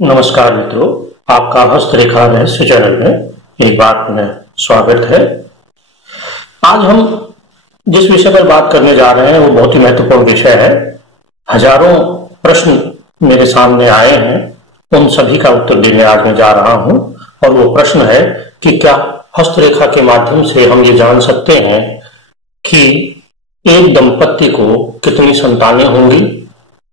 नमस्कार मित्रों, आपका हस्तरेखा रहस्य चैनल में एक बार पुनः स्वागत है। आज हम जिस विषय पर बात करने जा रहे हैं वो बहुत ही महत्वपूर्ण विषय है। हजारों प्रश्न मेरे सामने आए हैं, उन सभी का उत्तर देने आज मैं जा रहा हूं। और वो प्रश्न है कि क्या हस्तरेखा के माध्यम से हम ये जान सकते हैं कि एक दंपत्ति को कितनी संतानें होंगी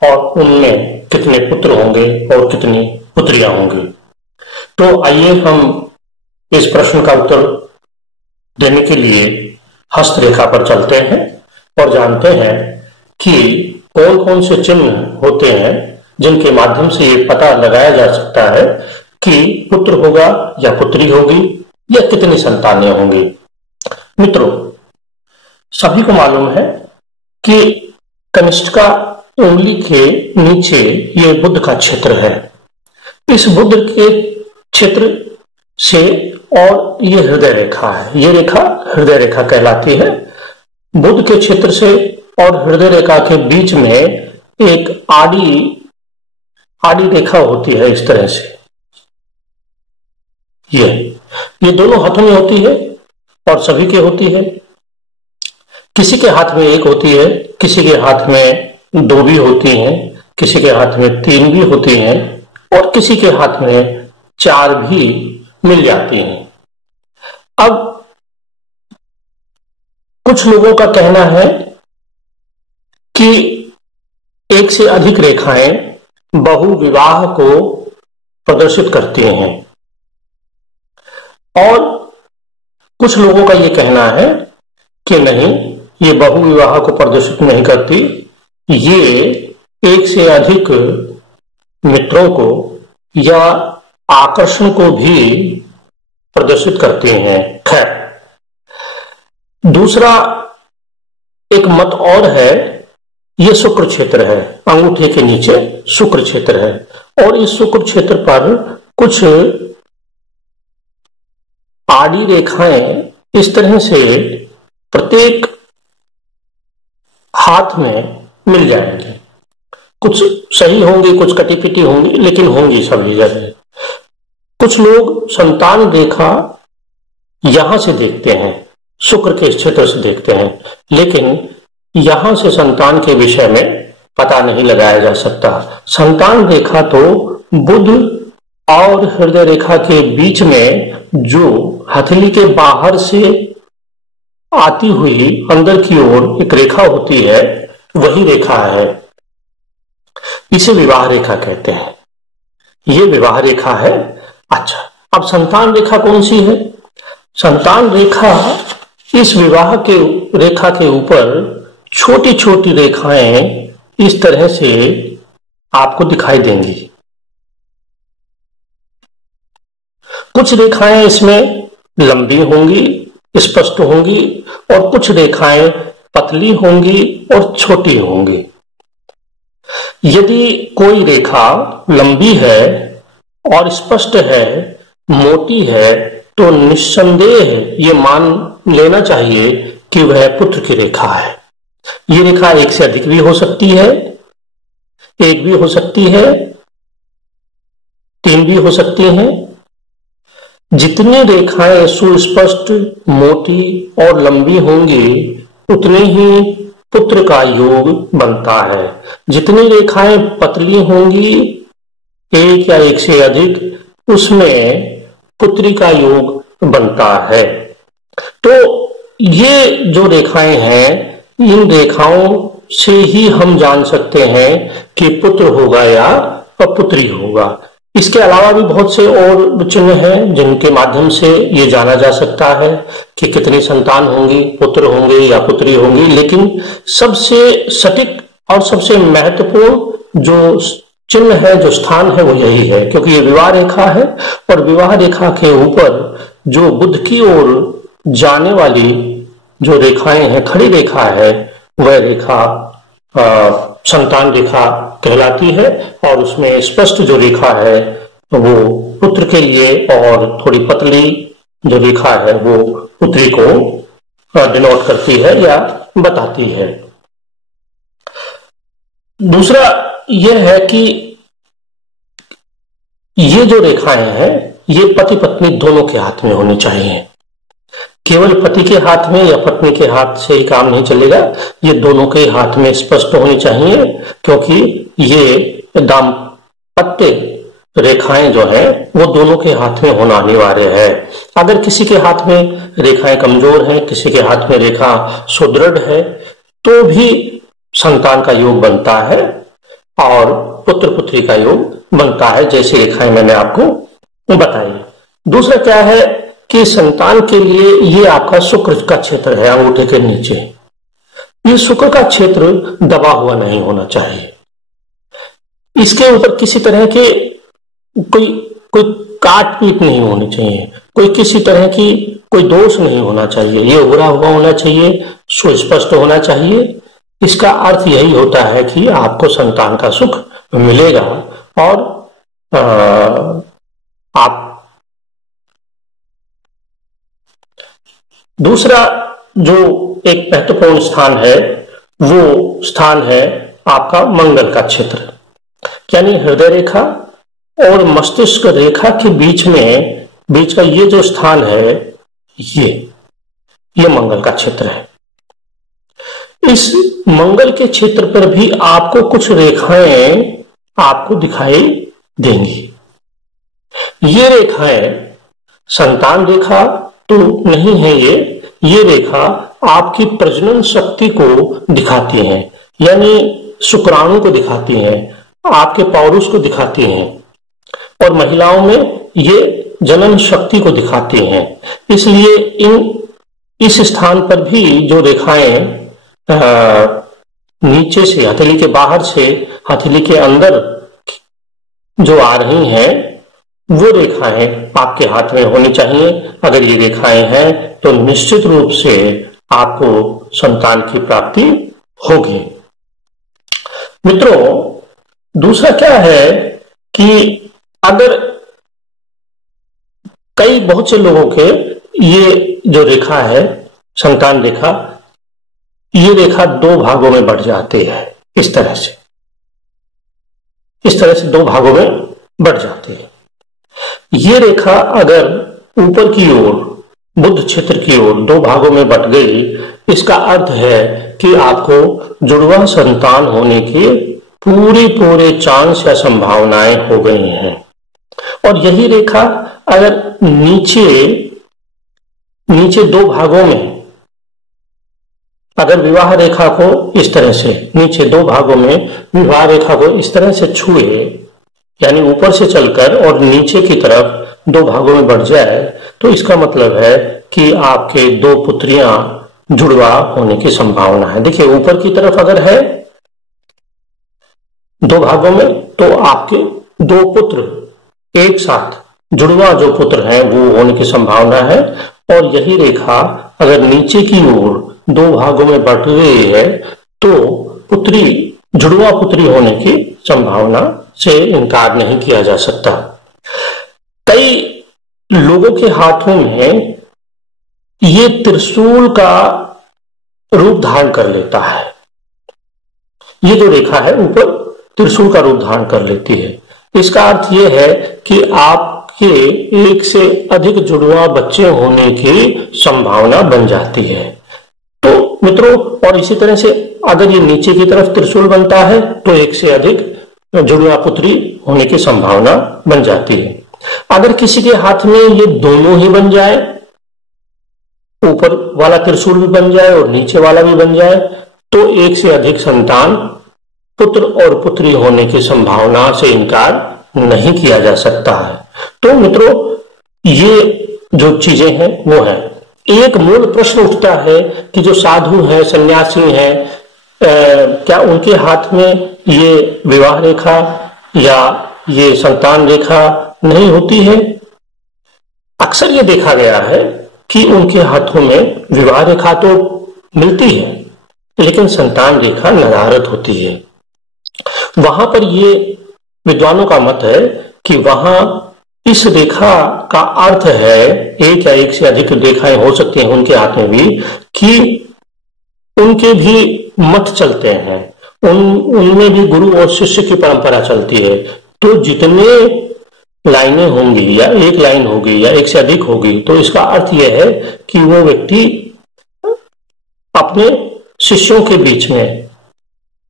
और उनमें कितने पुत्र होंगे और कितनी पुत्रियां होंगी। तो आइए हम इस प्रश्न का उत्तर देने के लिए हस्तरेखा पर चलते हैं और जानते हैं कि कौन कौन से चिन्ह होते हैं जिनके माध्यम से ये पता लगाया जा सकता है कि पुत्र होगा या पुत्री होगी या कितनी संतानें होंगी। मित्रों, सभी को मालूम है कि कनिष्ठिका उंगली के नीचे ये बुध का क्षेत्र है। इस बुध के क्षेत्र से और ये हृदय रेखा है, ये रेखा हृदय रेखा कहलाती है। बुध के क्षेत्र से और हृदय रेखा के बीच में एक आड़ी रेखा होती है। इस तरह से ये दोनों हाथों में होती है और सभी के होती है। किसी के हाथ में एक होती है, किसी के हाथ में दो भी होती हैं, किसी के हाथ में तीन भी होती हैं और किसी के हाथ में चार भी मिल जाती हैं। अब कुछ लोगों का कहना है कि एक से अधिक रेखाएं बहुविवाह को प्रदर्शित करती हैं और कुछ लोगों का यह कहना है कि नहीं, ये बहुविवाह को प्रदर्शित नहीं करती, ये एक से अधिक मित्रों को या आकर्षण को भी प्रदर्शित करते हैं। खैर, दूसरा एक मत और है, ये शुक्र क्षेत्र है, अंगूठे के नीचे शुक्र क्षेत्र है और इस शुक्र क्षेत्र पर कुछ आड़ी रेखाएं इस तरह से प्रत्येक हाथ में मिल जाएंगी। कुछ सही होंगी, कुछ कटी पिटी होंगी, लेकिन होंगी सभी जगह। कुछ लोग संतान रेखा यहां से देखते हैं, शुक्र के क्षेत्र से देखते हैं, लेकिन यहां से संतान के विषय में पता नहीं लगाया जा सकता। संतान रेखा तो बुध और हृदय रेखा के बीच में जो हथेली के बाहर से आती हुई अंदर की ओर एक रेखा होती है, वही रेखा है। इसे विवाह रेखा कहते हैं। ये विवाह रेखा है। अच्छा, अब संतान रेखा कौन सी है? संतान रेखा, इस विवाह के रेखा के ऊपर छोटी छोटी रेखाएं इस तरह से आपको दिखाई देंगी। कुछ रेखाएं इसमें लंबी होंगी, स्पष्ट होंगी और कुछ रेखाएं पतली होंगी और छोटी होंगी। यदि कोई रेखा लंबी है और स्पष्ट है, मोटी है, तो निस्संदेह ये मान लेना चाहिए कि वह पुत्र की रेखा है। ये रेखा एक से अधिक भी हो सकती है, एक भी हो सकती है, तीन भी हो सकती हैं। जितनी रेखाएं सुस्पष्ट, मोटी और लंबी होंगी, उतने ही पुत्र का योग बनता है। जितनी रेखाएं पतली होंगी, एक या एक से अधिक, उसमें पुत्री का योग बनता है। तो ये जो रेखाएं हैं, इन रेखाओं से ही हम जान सकते हैं कि पुत्र होगा या पुत्री होगा। इसके अलावा भी बहुत से और चिन्ह हैं जिनके माध्यम से ये जाना जा सकता है कि कितनी संतान होंगी, पुत्र होंगे या पुत्री होंगी। लेकिन सबसे सटीक और सबसे महत्वपूर्ण जो चिन्ह है, जो स्थान है, वो यही है, क्योंकि ये विवाह रेखा है और विवाह रेखा के ऊपर जो बुध की ओर जाने वाली जो रेखाएं हैं, खड़ी रेखा है, वह रेखा संतान रेखा कहलाती है और उसमें स्पष्ट जो रेखा है वो पुत्र के लिए और थोड़ी पतली जो रेखा है वो पुत्री को डिनोट करती है या बताती है। दूसरा यह है कि ये जो रेखाएं हैं ये पति पत्नी दोनों के हाथ में होनी चाहिए। केवल पति के हाथ में या पत्नी के हाथ से ही काम नहीं चलेगा, ये दोनों के हाथ में स्पष्ट होनी चाहिए, क्योंकि ये दाम्पत्य रेखाएं जो है वो दोनों के हाथ में होना अनिवार्य है। अगर किसी के हाथ में रेखाएं कमजोर हैं, किसी के हाथ में रेखा सुदृढ़ है, तो भी संतान का योग बनता है और पुत्र पुत्री का योग बनता है, जैसी रेखाएं मैंने आपको बताई। दूसरा क्या है कि संतान के लिए ये आपका शुक्र का क्षेत्र है, अंगूठे के नीचे। ये शुक्र का क्षेत्र दबा हुआ नहीं होना चाहिए। इसके ऊपर किसी तरह के कोई कोई काट पीट नहीं होनी चाहिए, कोई किसी तरह की कोई दोष नहीं होना चाहिए। ये उभरा हुआ होना चाहिए, सुस्पष्ट होना चाहिए। इसका अर्थ यही होता है कि आपको संतान का सुख मिलेगा और आप। दूसरा जो एक महत्वपूर्ण स्थान है वो स्थान है आपका मंगल का क्षेत्र, यानी हृदय रेखा और मस्तिष्क रेखा के बीच का ये जो स्थान है ये मंगल का क्षेत्र है। इस मंगल के क्षेत्र पर भी आपको कुछ रेखाएं आपको दिखाई देंगी। ये रेखाएं संतान रेखा तो नहीं है, ये रेखा आपकी प्रजनन शक्ति को दिखाती हैं, यानी शुक्राणु को दिखाती हैं, आपके पौरुष को दिखाती हैं, और महिलाओं में ये जनन शक्ति को दिखाती हैं। इसलिए इस स्थान पर भी जो रेखाएं नीचे से हथेली के बाहर से हथेली के अंदर जो आ रही हैं वो रेखाएं आपके हाथ में होनी चाहिए। अगर ये रेखाएं हैं तो निश्चित रूप से आपको संतान की प्राप्ति होगी। मित्रों, दूसरा क्या है कि अगर बहुत से लोगों के ये जो रेखा है संतान रेखा, ये रेखा दो भागों में बढ़ जाती है। इस तरह से दो भागों में बढ़ जाती है। ये रेखा अगर ऊपर की ओर बुध क्षेत्र की ओर दो भागों में बट गई, इसका अर्थ है कि आपको जुड़वा संतान होने के पूरे चांस या संभावनाएं हो गई हैं। और यही रेखा अगर नीचे दो भागों में, अगर विवाह रेखा को इस तरह से नीचे दो भागों में विवाह रेखा को इस तरह से छुए, यानी ऊपर से चलकर और नीचे की तरफ दो भागों में बढ़ जाए, तो इसका मतलब है कि आपके दो पुत्रियां जुड़वा होने की संभावना है। देखिए, ऊपर की तरफ अगर है दो भागों में, तो आपके दो पुत्र एक साथ जुड़वा जो पुत्र हैं वो होने की संभावना है। और यही रेखा अगर नीचे की ओर दो भागों में बढ़ रही है तो जुड़वा पुत्री होने की संभावना से इनकार नहीं किया जा सकता। कई लोगों के हाथों में ये त्रिशूल का रूप धारण कर लेता है। ये जो रेखा है ऊपर त्रिशूल का रूप धारण कर लेती है। इसका अर्थ यह है कि आपके एक से अधिक जुड़वा बच्चे होने की संभावना बन जाती है। तो मित्रों, और इसी तरह से अगर ये नीचे की तरफ त्रिशूल बनता है तो एक से अधिक जुड़वा पुत्री होने की संभावना बन जाती है। अगर किसी के हाथ में ये दोनों ही बन जाए, ऊपर वाला त्रिशूल भी बन जाए और नीचे वाला भी बन जाए, तो एक से अधिक संतान पुत्र और पुत्री होने की संभावना से इनकार नहीं किया जा सकता है। तो मित्रों, ये जो चीजें हैं वो है। एक मूल प्रश्न उठता है कि जो साधु हैं, सन्यासी हैं, क्या उनके हाथ में ये विवाह रेखा या ये संतान रेखा नहीं होती है? अक्सर ये देखा गया है कि उनके हाथों में विवाह रेखा तो मिलती है लेकिन संतान रेखा नदारद होती है। वहां पर ये विद्वानों का मत है कि वहां इस रेखा का अर्थ है, एक या एक से अधिक रेखाएं हो सकती हैं उनके हाथ में भी, कि उनके भी मत चलते हैं, उनमें भी गुरु और शिष्य की परंपरा चलती है। तो जितने लाइनें होंगी या एक लाइन होगी या एक से अधिक होगी, तो इसका अर्थ यह है कि वो व्यक्ति अपने शिष्यों के बीच में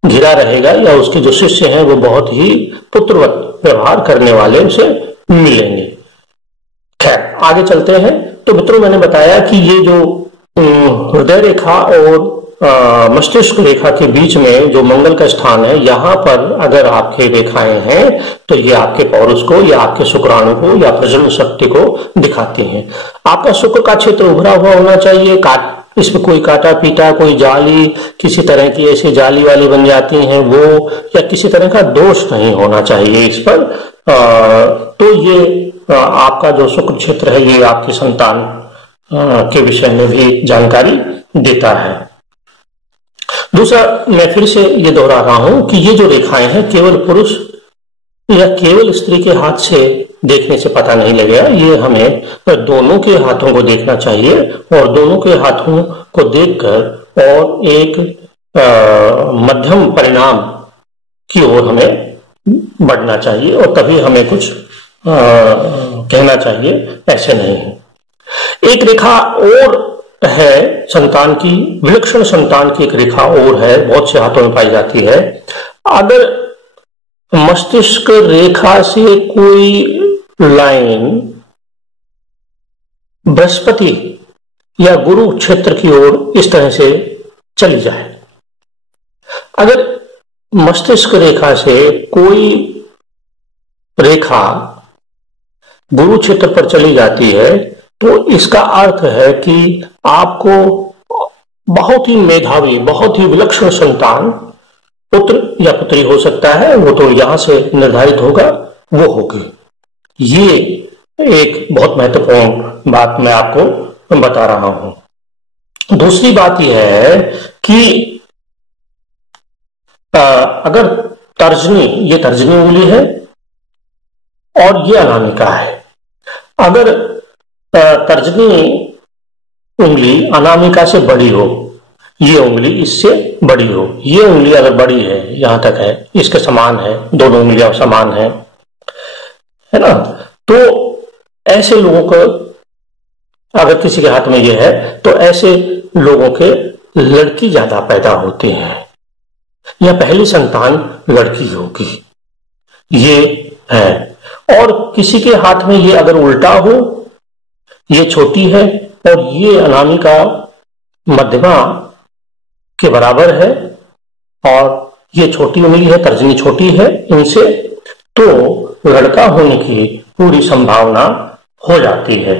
घिरा रहेगा या उसके जो शिष्य हैं वो बहुत ही पुत्रवत व्यवहार करने वाले उसे मिलेंगे। खैर, आगे चलते हैं। तो मित्रों, मैंने बताया कि ये जो हृदय रेखा और मस्तिष्क रेखा के बीच में जो मंगल का स्थान है, यहाँ पर अगर आपके रेखाएं हैं तो ये आपके पौरुष को या आपके शुक्राणु को या प्रजनन शक्ति को दिखाती हैं। आपका शुक्र का क्षेत्र उभरा हुआ होना चाहिए, इसमें कोई काटा पीटा, कोई जाली, किसी तरह की ऐसी जाली वाली बन जाती हैं वो, या किसी तरह का दोष नहीं होना चाहिए इस पर। तो ये आपका जो शुक्र क्षेत्र है ये आपकी संतान के विषय में भी जानकारी देता है। दूसरा, मैं फिर से ये दोहरा रहा हूं कि ये जो रेखाएं हैं केवल पुरुष या केवल स्त्री के हाथ से देखने से पता नहीं लगेगा, ये हमें दोनों के हाथों को देखना चाहिए और दोनों के हाथों को देखकर और एक मध्यम परिणाम की ओर हमें बढ़ना चाहिए और तभी हमें कुछ कहना चाहिए, ऐसे नहीं है। एक रेखा और है संतान की, विलक्षण संतान की एक रेखा और है, बहुत से हाथों में पाई जाती है। अगर मस्तिष्क रेखा से कोई लाइन बृहस्पति या गुरु क्षेत्र की ओर इस तरह से चली जाए, अगर मस्तिष्क रेखा से कोई रेखा गुरु क्षेत्र पर चली जाती है तो इसका अर्थ है कि आपको बहुत ही मेधावी, बहुत ही विलक्षण संतान, पुत्र या पुत्री हो सकता है, वो तो यहां से निर्धारित होगा, वो होगी। ये एक बहुत महत्वपूर्ण बात मैं आपको बता रहा हूं। दूसरी बात यह है कि अगर तर्जनी, ये तर्जनी उंगली है और ये अनामिका है, अगर तर्जनी उंगली अनामिका से बड़ी हो, ये उंगली इससे बड़ी हो, ये उंगली अगर बड़ी है, यहां तक है, इसके समान है, दोनों उंगलियां समान है ना, तो ऐसे लोगों को, अगर किसी के हाथ में ये है तो ऐसे लोगों के लड़की ज्यादा पैदा होती है या पहली संतान लड़की होगी, ये है। और किसी के हाथ में ये अगर उल्टा हो, ये छोटी है और ये अनामिका मध्यमा के बराबर है और ये छोटी उंगली है, तर्जनी छोटी है इनसे, तो लड़का होने की पूरी संभावना हो जाती है।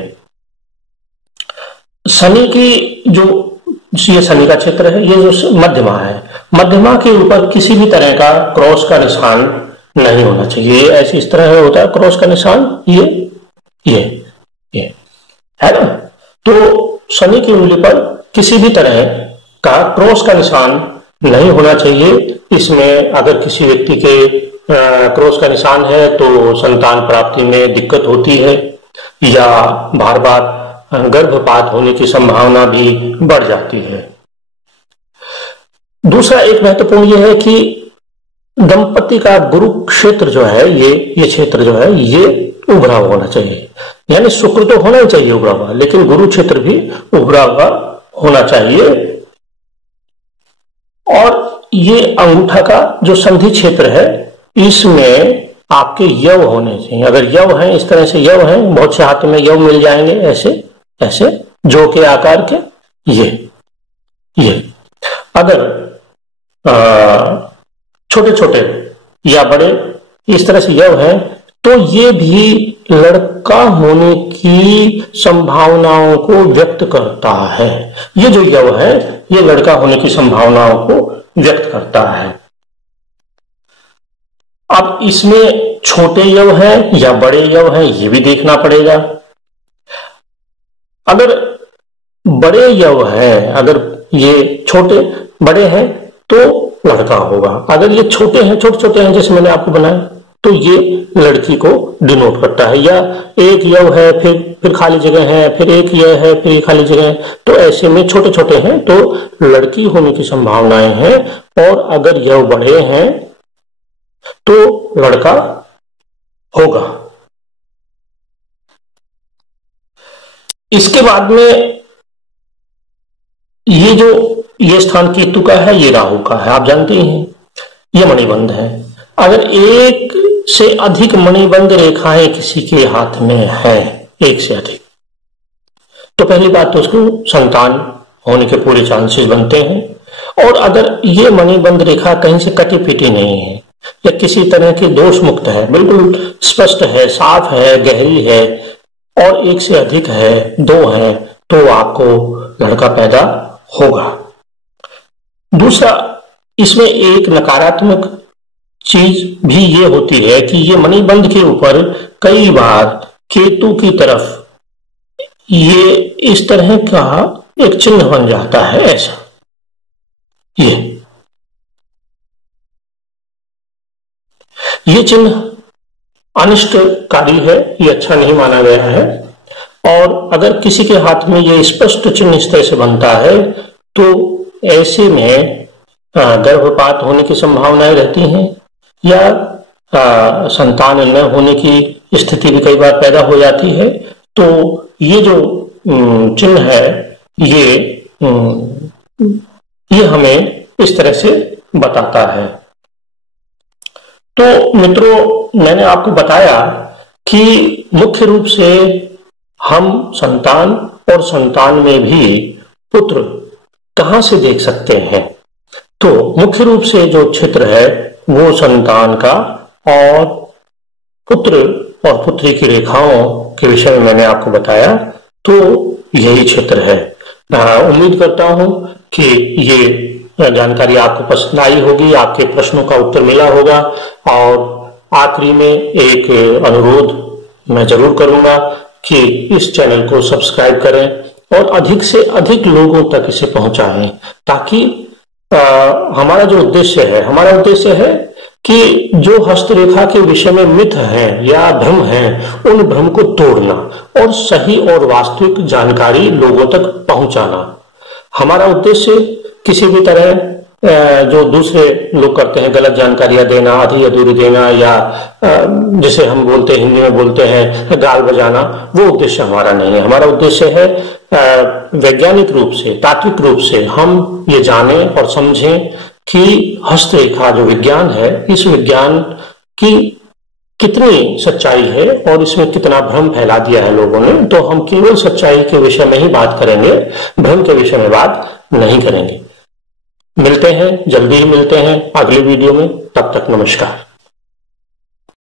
शनि की जो, ये शनि का क्षेत्र है, ये जो मध्यमा है, मध्यमा के ऊपर किसी भी तरह का क्रॉस का निशान नहीं होना चाहिए। ऐसे इस तरह होता है क्रॉस का निशान, ये है ना। तो शनि की उंगली पर किसी भी तरह का क्रॉस का निशान नहीं होना चाहिए। इसमें अगर किसी व्यक्ति के क्रॉस का निशान है तो संतान प्राप्ति में दिक्कत होती है या बार बार गर्भपात होने की संभावना भी बढ़ जाती है। दूसरा एक महत्वपूर्ण यह है कि दंपति का गुरु क्षेत्र जो है, ये क्षेत्र जो है ये उभरा हुआ होना चाहिए, यानी शुक्र तो होना ही चाहिए उभरा हुआ, लेकिन गुरु क्षेत्र भी उभरा हुआ होना चाहिए। और ये अंगूठा का जो संधि क्षेत्र है, इसमें आपके यव होने चाहिए। अगर यव है, इस तरह से यव है, बहुत से हाथों में यव मिल जाएंगे, ऐसे ऐसे जो के आकार के, ये अगर छोटे छोटे या बड़े इस तरह से यव है तो ये भी लड़का होने की संभावनाओं को व्यक्त करता है। ये जो यव है ये लड़का होने की संभावनाओं को व्यक्त करता है। अब इसमें छोटे यव है या बड़े यव है ये भी देखना पड़ेगा। अगर बड़े यव है, अगर ये छोटे बड़े हैं तो लड़का होगा, अगर ये छोटे हैं, छोटे छोटे हैं जैसे मैंने आपको बनाया, तो ये लड़की को डिनोट करता है। या एक यव है, फिर खाली जगह है, फिर एक यह है, फिर खाली जगह है, तो ऐसे में छोटे छोटे हैं तो लड़की होने की संभावनाएं हैं। और अगर यव बड़े हैं तो लड़का होगा। इसके बाद में ये स्थान केतु का है, ये राहु का है, आप जानते ही हैं, ये मणिबंध है। अगर एक से अधिक मणिबंध रेखाएं किसी के हाथ में है, एक से अधिक, तो पहली बात तो उसको संतान होने के पूरे चांसेस बनते हैं। और अगर ये मणिबंध रेखा कहीं से कटी पीटी नहीं है या किसी तरह की दोष मुक्त है, बिल्कुल स्पष्ट है, साफ है, गहरी है और एक से अधिक है, दो है, तो आपको लड़का पैदा होगा। दूसरा, इसमें एक नकारात्मक चीज भी ये होती है कि ये मणिबंध के ऊपर कई बार केतु की तरफ ये इस तरह का एक चिन्ह बन जाता है, ऐसा ये चिन्ह अनिष्टकारी है, ये अच्छा नहीं माना गया है। और अगर किसी के हाथ में ये स्पष्ट चिन्ह इस तरह से बनता है तो ऐसे में गर्भपात होने की संभावनाएं रहती हैं या संतान न होने की स्थिति भी कई बार पैदा हो जाती है। तो ये जो चिन्ह है ये हमें इस तरह से बताता है। तो मित्रों, मैंने आपको बताया कि मुख्य रूप से हम संतान और संतान में भी पुत्र कहां से देख सकते हैं। तो मुख्य रूप से जो क्षेत्र है वो संतान का और पुत्र और पुत्री की रेखाओं के विषय में मैंने आपको बताया, तो यही क्षेत्र है। उम्मीद करता हूं कि ये जानकारी आपको पसंद आई होगी, आपके प्रश्नों का उत्तर मिला होगा। और आखिरी में एक अनुरोध मैं जरूर करूंगा कि इस चैनल को सब्सक्राइब करें और अधिक से अधिक लोगों तक इसे पहुंचाएं, ताकि हमारा उद्देश्य है कि जो हस्तरेखा के विषय में मिथ है या भ्रम है, उन भ्रम को तोड़ना और सही और वास्तविक जानकारी लोगों तक पहुंचाना। हमारा उद्देश्य किसी भी तरह जो दूसरे लोग करते हैं गलत जानकारियां देना, आधी अधूरी देना, या जिसे हम हिंदी में बोलते हैं गाल बजाना, वो उद्देश्य हमारा नहीं है। हमारा उद्देश्य है वैज्ञानिक रूप से, तात्विक रूप से हम ये जानें और समझें कि हस्तरेखा जो विज्ञान है, इस विज्ञान की कितनी सच्चाई है और इसमें कितना भ्रम फैला दिया है लोगों ने। तो हम केवल सच्चाई के विषय में ही बात करेंगे, भ्रम के विषय में बात नहीं करेंगे। मिलते हैं, जल्दी ही मिलते हैं अगले वीडियो में। तब तक नमस्कार।